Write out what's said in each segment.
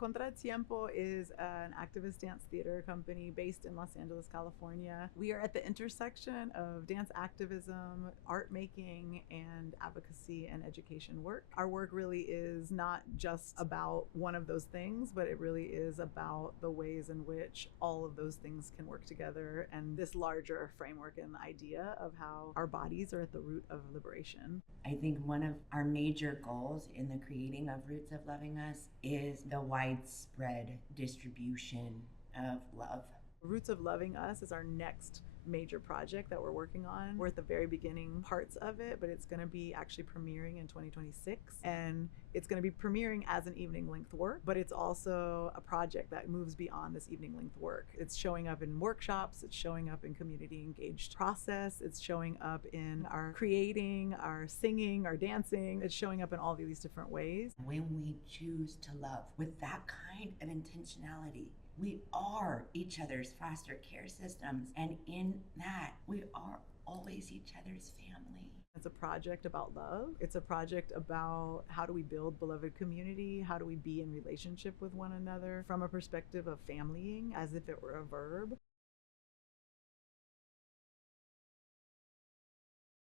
Contra Tiempo is an activist dance theater company based in Los Angeles, California. We are at the intersection of dance activism, art making, and advocacy and education work. Our work really is not just about one of those things, but it really is about the ways in which all of those things can work together and this larger framework and idea of how our bodies are at the root of liberation. I think one of our major goals in the creating of Roots of Loving Us is the widespread distribution of love. Roots of Loving Us is our next major project that we're working on. We're at the very beginning parts of it, but it's going to be actually premiering in 2026. And it's going to be premiering as an evening length work, but it's also a project that moves beyond this evening length work. It's showing up in workshops, it's showing up in community engaged process, it's showing up in our creating, our singing, our dancing, it's showing up in all of these different ways. When we choose to love with that kind of intentionality, we are each other's foster care systems, and in that, we are always each other's family. It's a project about love. It's a project about how do we build beloved community? How do we be in relationship with one another from a perspective of familying as if it were a verb?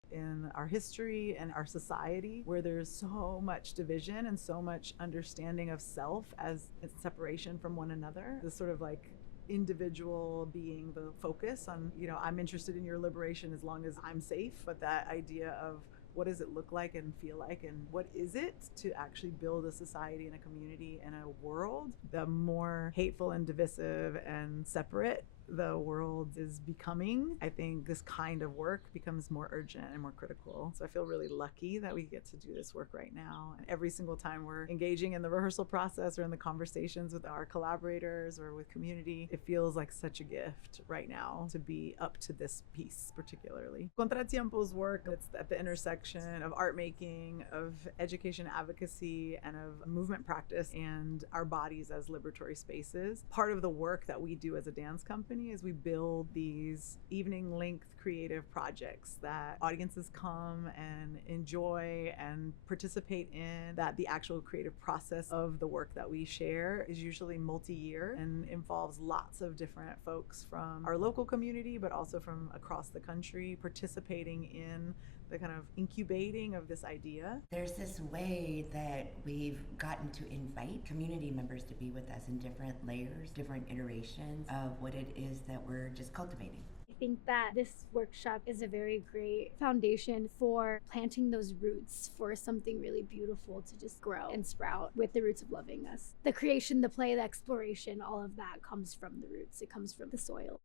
In our history and our society, where there's so much division and so much understanding of self as separation from one another, this sort of like individual being the focus on, I'm interested in your liberation as long as I'm safe, but that idea of what does it look like and feel like, and what is it to actually build a society and a community and a world, the more hateful and divisive and separate the world is becoming, I think this kind of work becomes more urgent and more critical. So I feel really lucky that we get to do this work right now. And every single time we're engaging in the rehearsal process or in the conversations with our collaborators or with community, it feels like such a gift right now to be up to this piece particularly. Contra Tiempo's work, it's at the intersection of art making, of education advocacy, and of movement practice and our bodies as liberatory spaces. Part of the work that we do as a dance company is we build these evening length creative projects that audiences come and enjoy and participate in, that the actual creative process of the work that we share is usually multi-year and involves lots of different folks from our local community, but also from across the country participating in the kind of incubating of this idea. There's this way that we've gotten to invite community members to be with us in different layers, different iterations of what it is that we're just cultivating. I think that this workshop is a very great foundation for planting those roots for something really beautiful to just grow and sprout with the Roots of Loving Us. The creation, the play, the exploration, all of that comes from the roots. It comes from the soil.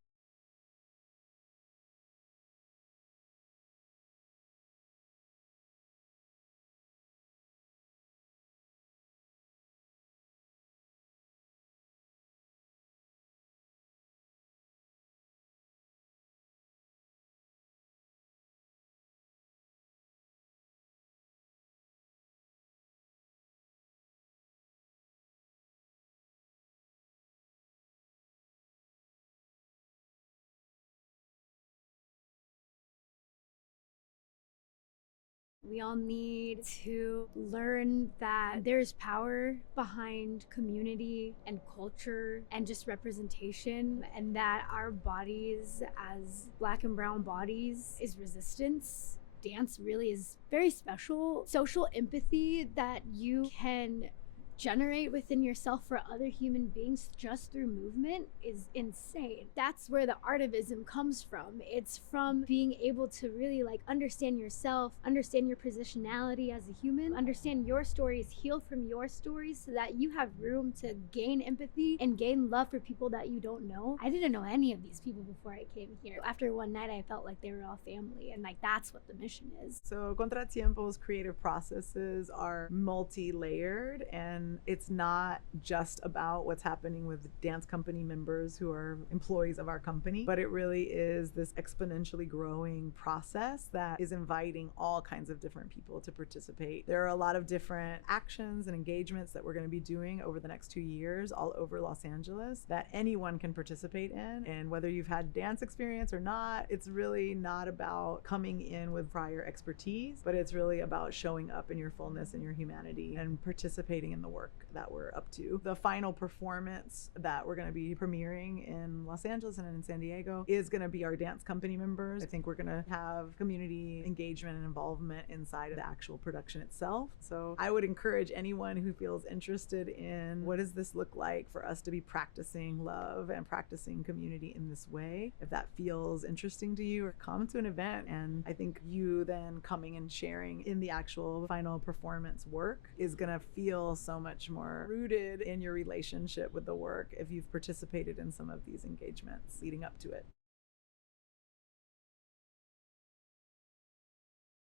We all need to learn that there's power behind community and culture and just representation, and that our bodies as Black and brown bodies is resistance. Dance really is very special. Social empathy that you can generate within yourself for other human beings just through movement is insane. That's where the artivism comes from. It's from being able to really understand yourself, understand your positionality as a human, understand your stories, heal from your stories so that you have room to gain empathy and gain love for people that you don't know. I didn't know any of these people before I came here. After one night, I felt like they were all family, and that's what the mission is. So Contra Tiempo's creative processes are multi-layered, and it's not just about what's happening with dance company members who are employees of our company, but it really is this exponentially growing process that is inviting all kinds of different people to participate. There are a lot of different actions and engagements that we're going to be doing over the next 2 years all over Los Angeles that anyone can participate in. And whether you've had dance experience or not, it's really not about coming in with prior expertise, but it's really about showing up in your fullness and your humanity and participating in the work that we're up to. The final performance that we're going to be premiering in Los Angeles and in San Diego is going to be our dance company members. I think we're going to have community engagement and involvement inside of the actual production itself. So I would encourage anyone who feels interested in what does this look like for us to be practicing love and practicing community in this way. If that feels interesting to you, or come to an event. And I think you then coming and sharing in the actual final performance work is going to feel so much more rooted in your relationship with the work if you've participated in some of these engagements leading up to it.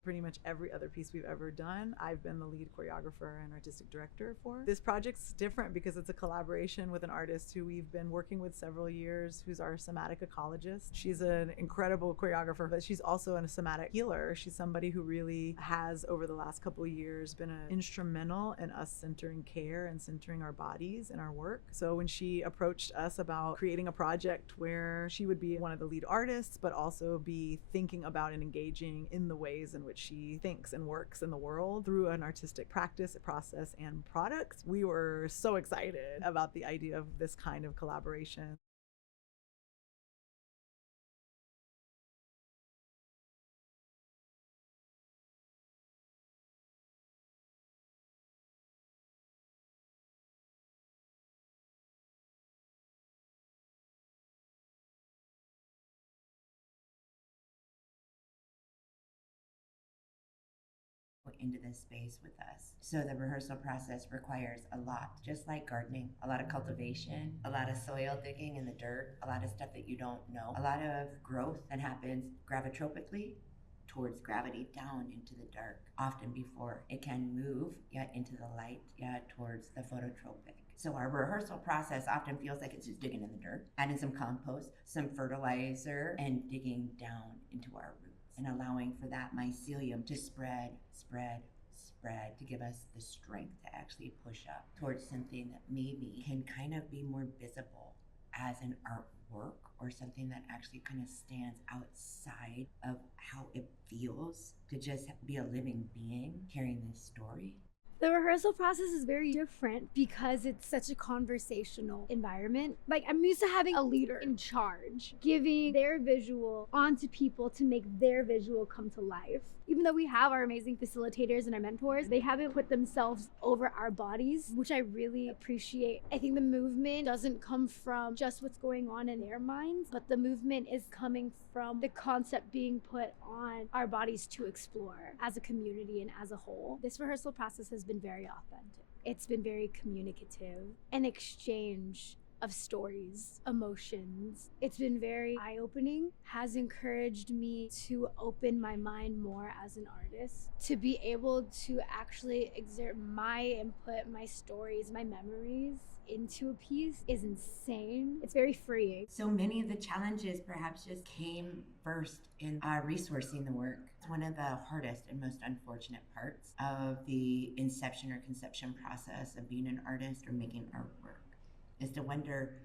Pretty much every other piece we've ever done, I've been the lead choreographer and artistic director for. This project's different because it's a collaboration with an artist who we've been working with several years, who's our somatic ecologist. She's an incredible choreographer, but she's also a somatic healer. She's somebody who really has, over the last couple of years, been instrumental in us centering care and centering our bodies in our work. So when she approached us about creating a project where she would be one of the lead artists, but also be thinking about and engaging in the ways in which she thinks and works in the world through an artistic practice, process, and product, we were so excited about the idea of this kind of collaboration. Into this space with us. So the rehearsal process requires a lot, just like gardening, a lot of cultivation, a lot of soil digging in the dirt, a lot of stuff that you don't know, a lot of growth that happens gravitropically towards gravity down into the dark, often before it can move into the light towards the phototropic. So our rehearsal process often feels like it's just digging in the dirt, adding some compost, some fertilizer, and digging down into our roots and allowing for that mycelium to spread, to give us the strength to actually push up towards something that maybe can kind of be more visible as an artwork or something that actually kind of stands outside of how it feels to just be a living being carrying this story. The rehearsal process is very different because it's such a conversational environment. Like, I'm used to having a leader in charge, giving their visual onto people to make their visual come to life. Even though we have our amazing facilitators and our mentors, they haven't put themselves over our bodies, which I really appreciate. I think the movement doesn't come from just what's going on in their minds, but the movement is coming from the concept being put on our bodies to explore as a community and as a whole. This rehearsal process has been very authentic. It's been very communicative, an exchange of stories, emotions. It's been very eye-opening, has encouraged me to open my mind more as an artist, to be able to actually exert my input, my stories, my memories into a piece is insane. It's very freeing. So many of the challenges perhaps just came first in resourcing the work. It's one of the hardest and most unfortunate parts of the inception or conception process of being an artist or making artwork, is to wonder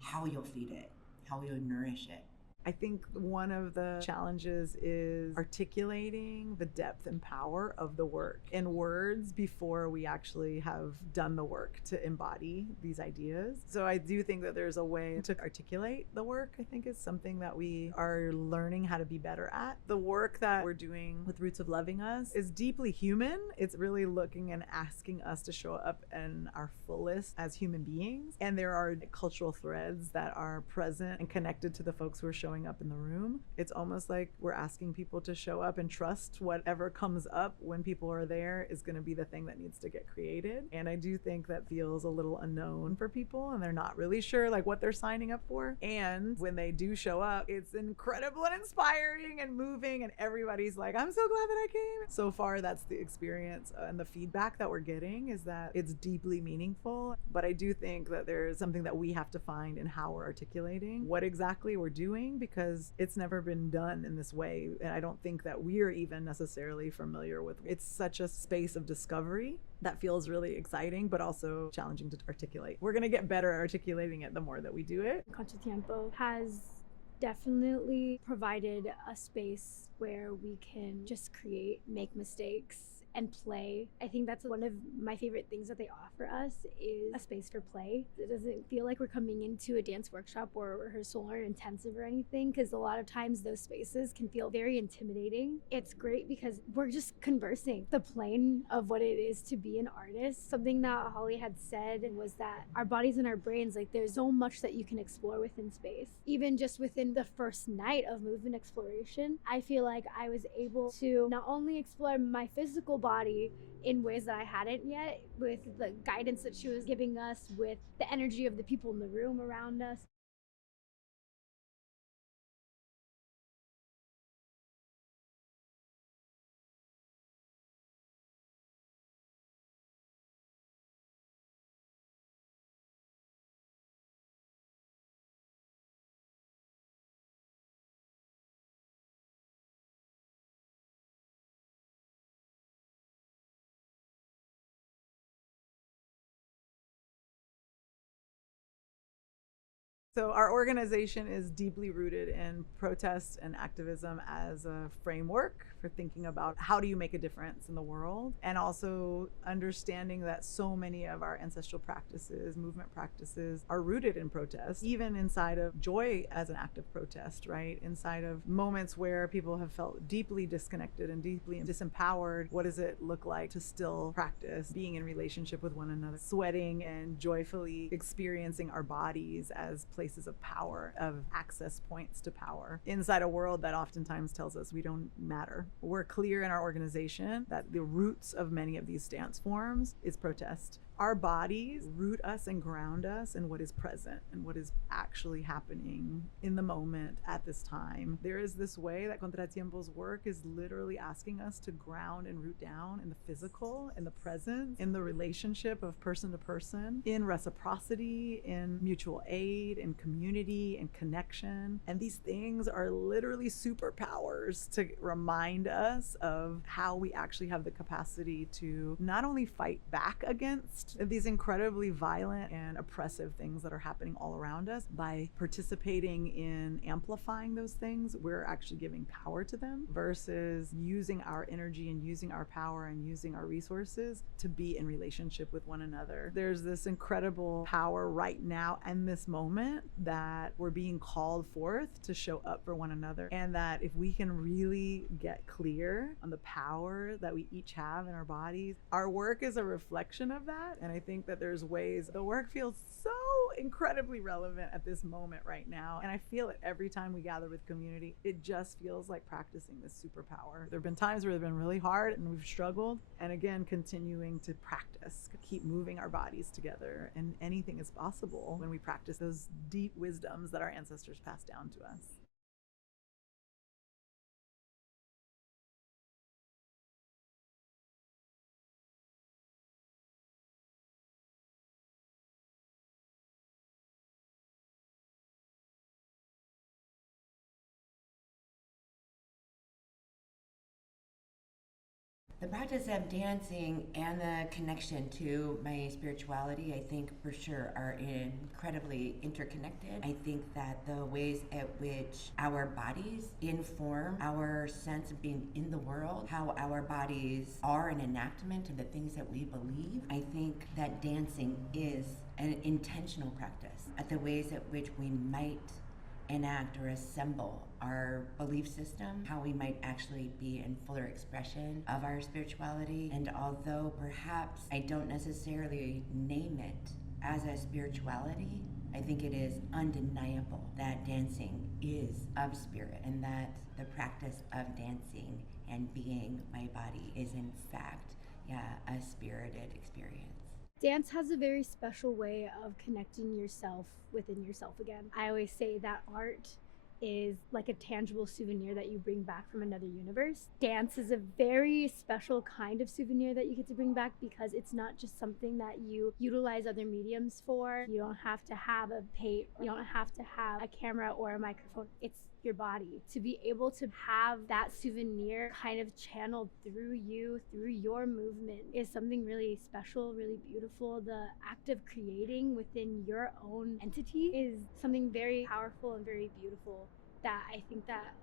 how you'll feed it, how you'll nourish it. I think one of the challenges is articulating the depth and power of the work in words before we actually have done the work to embody these ideas. So I do think that there's a way to articulate the work. I think is something that we are learning how to be better at. The work that we're doing with Roots of Loving Us is deeply human. It's really looking and asking us to show up in our fullest as human beings. And there are cultural threads that are present and connected to the folks who are showing up in the room. It's almost like we're asking people to show up and trust whatever comes up when people are there is going to be the thing that needs to get created. And I do think that feels a little unknown for people, and they're not really sure like what they're signing up for. And when they do show up, it's incredible and inspiring and moving, and everybody's like, I'm so glad that I came. So far, that's the experience, and the feedback that we're getting is that it's deeply meaningful. But I do think that there's something that we have to find in how we're articulating what exactly we're doing, because it's never been done in this way. And I don't think that we're even necessarily familiar with. It's such a space of discovery that feels really exciting, but also challenging to articulate. We're going to get better at articulating it the more that we do it. Contra Tiempo has definitely provided a space where we can just create, make mistakes, and play. I think that's one of my favorite things that they offer us is a space for play. It doesn't feel like we're coming into a dance workshop or a rehearsal or intensive or anything, because a lot of times those spaces can feel very intimidating. It's great because we're just conversing the plane of what it is to be an artist. Something that Holly had said was that our bodies and our brains, like there's so much that you can explore within space. Even just within the first night of movement exploration, I feel like I was able to not only explore my physical body in ways that I hadn't yet, with the guidance that she was giving us, with the energy of the people in the room around us. So, our organization is deeply rooted in protest and activism as a framework for thinking about how do you make a difference in the world, and also understanding that so many of our ancestral practices, movement practices, are rooted in protest, even inside of joy as an act of protest, right? Inside of moments where people have felt deeply disconnected and deeply disempowered. What does it look like to still practice being in relationship with one another, sweating and joyfully experiencing our bodies as places of power, of access points to power inside a world that oftentimes tells us we don't matter? We're clear in our organization that the roots of many of these dance forms is protest. Our bodies root us and ground us in what is present and what is actually happening in the moment at this time. There is this way that Contra Tiempo's work is literally asking us to ground and root down in the physical, in the present, in the relationship of person to person, in reciprocity, in mutual aid, in community, in connection. And these things are literally superpowers to remind us of how we actually have the capacity to not only fight back against these incredibly violent and oppressive things that are happening all around us. By participating in amplifying those things, we're actually giving power to them, versus using our energy and using our power and using our resources to be in relationship with one another. There's this incredible power right now in this moment that we're being called forth to show up for one another, and that if we can really get clear on the power that we each have in our bodies, our work is a reflection of that. And I think that there's ways the work feels so incredibly relevant at this moment right now. And I feel it every time we gather with community. It just feels like practicing this superpower. There have been times where they've been really hard and we've struggled. And again, continuing to practice, keep moving our bodies together. And anything is possible when we practice those deep wisdoms that our ancestors passed down to us. The practice of dancing and the connection to my spirituality, I think for sure, are incredibly interconnected. I think that the ways at which our bodies inform our sense of being in the world, how our bodies are an enactment of the things that we believe, I think that dancing is an intentional practice at the ways at which we might enact or assemble our belief system, how we might actually be in fuller expression of our spirituality. And although perhaps I don't necessarily name it as a spirituality, I think it is undeniable that dancing is of spirit, and that the practice of dancing and being my body is in fact, a spirited experience. Dance has a very special way of connecting yourself within yourself again. I always say that art is like a tangible souvenir that you bring back from another universe. Dance is a very special kind of souvenir that you get to bring back, because it's not just something that you utilize other mediums for. You don't have to have a paint, you don't have to have a camera or a microphone. It's your body. To be able to have that souvenir kind of channeled through you, through your movement, is something really special, really beautiful. The act of creating within your own entity is something very powerful and very beautiful that I think that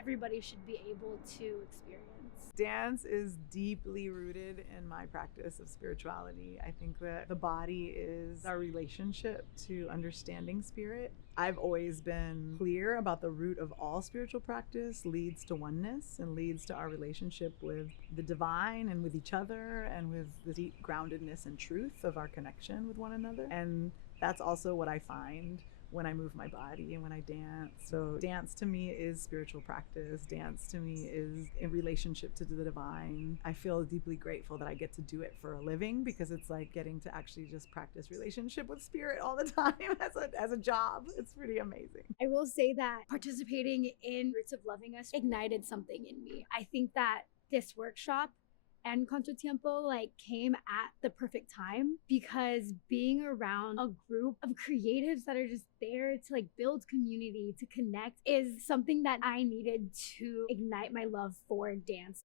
everybody should be able to experience. Dance is deeply rooted in my practice of spirituality. I think that the body is our relationship to understanding spirit. I've always been clear about the root of all spiritual practice leads to oneness and leads to our relationship with the divine and with each other and with the deep groundedness and truth of our connection with one another. And that's also what I find when I move my body and when I dance. So dance to me is spiritual practice. Dance to me is in relationship to the divine. I feel deeply grateful that I get to do it for a living, because it's like getting to actually just practice relationship with spirit all the time as a job. It's pretty amazing. I will say that participating in Roots of Loving Us ignited something in me. I think that this workshop and Contra Tiempo like came at the perfect time, because being around a group of creatives that are just there to like build community, to connect, is something that I needed to ignite my love for dance.